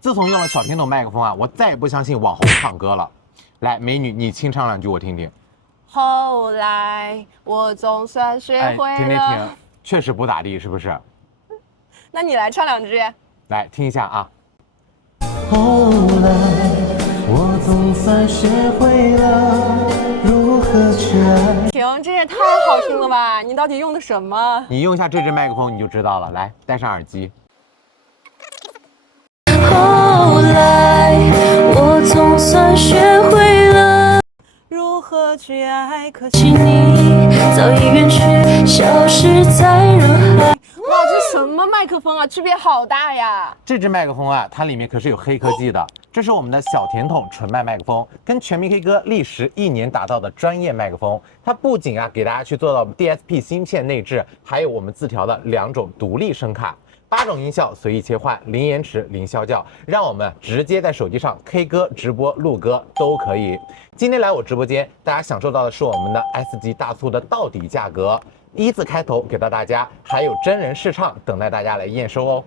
自从用了小甜筒麦克风啊，我再也不相信网红唱歌了。来，美女，你清唱两句我听听。后来我总算学会了。停，确实不咋地，是不是？那你来唱两句。来听一下啊。后来我总算学会了如何去爱。停，这也太好听了吧！你到底用的什么？你用一下这支麦克风你就知道了。来，戴上耳机。后来我总算学会了如何去爱？可惜惜你早已远去，消失在人海。哇，这什么麦克风啊？区别好大呀！这支麦克风啊，它里面可是有黑科技的。这是我们的小甜筒纯麦麦克风，跟全民 K 歌历时1年打造的专业麦克风。它不仅啊给大家去做到 DSP 芯片内置，还有我们自调的2种独立声卡。8种音效随意切换，零延迟、零消叫，让我们直接在手机上 K 歌、直播、录歌都可以。今天来我直播间，大家享受到的是我们的 S 级大促的到底价格，1字开头给到大家，还有真人试唱等待大家来验收哦。